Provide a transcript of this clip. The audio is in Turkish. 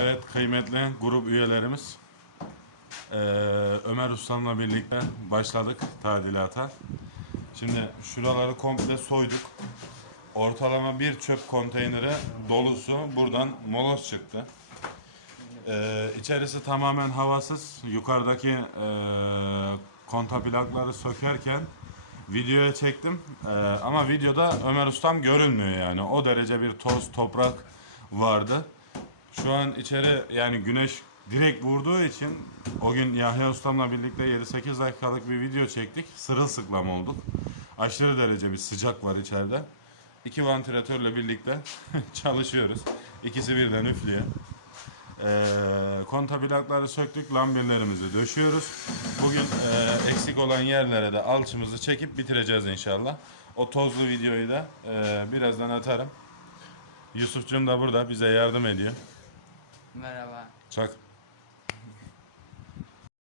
Evet kıymetli grup üyelerimiz. Ee, Ömer Ustam'la birlikte başladık tadilata. Şimdi şuraları komple soyduk. Ortalama bir çöp konteyneri dolusu buradan moloz çıktı. Ee, içerisi tamamen havasız. Yukarıdaki e, kontaplakları sökerken videoya çektim. Ee, ama videoda Ömer Ustam görünmüyor yani. O derece bir toz, toprak vardı. Şu an içeri yani güneş direkt vurduğu için o gün Yahya Ustam'la birlikte 7-8 dakikalık bir video çektik. Sırılsıklam olduk. Aşırı derece bir sıcak var içeride. İki vantilatörle birlikte çalışıyoruz. İkisi birden üflüyor. Ee, kontaplakları söktük, lambirlerimizi döşüyoruz. Bugün e, eksik olan yerlere de alçımızı çekip bitireceğiz inşallah. O tozlu videoyu da e, birazdan atarım. Yusuf'cum da burada bize yardım ediyor. Merhaba. Çak.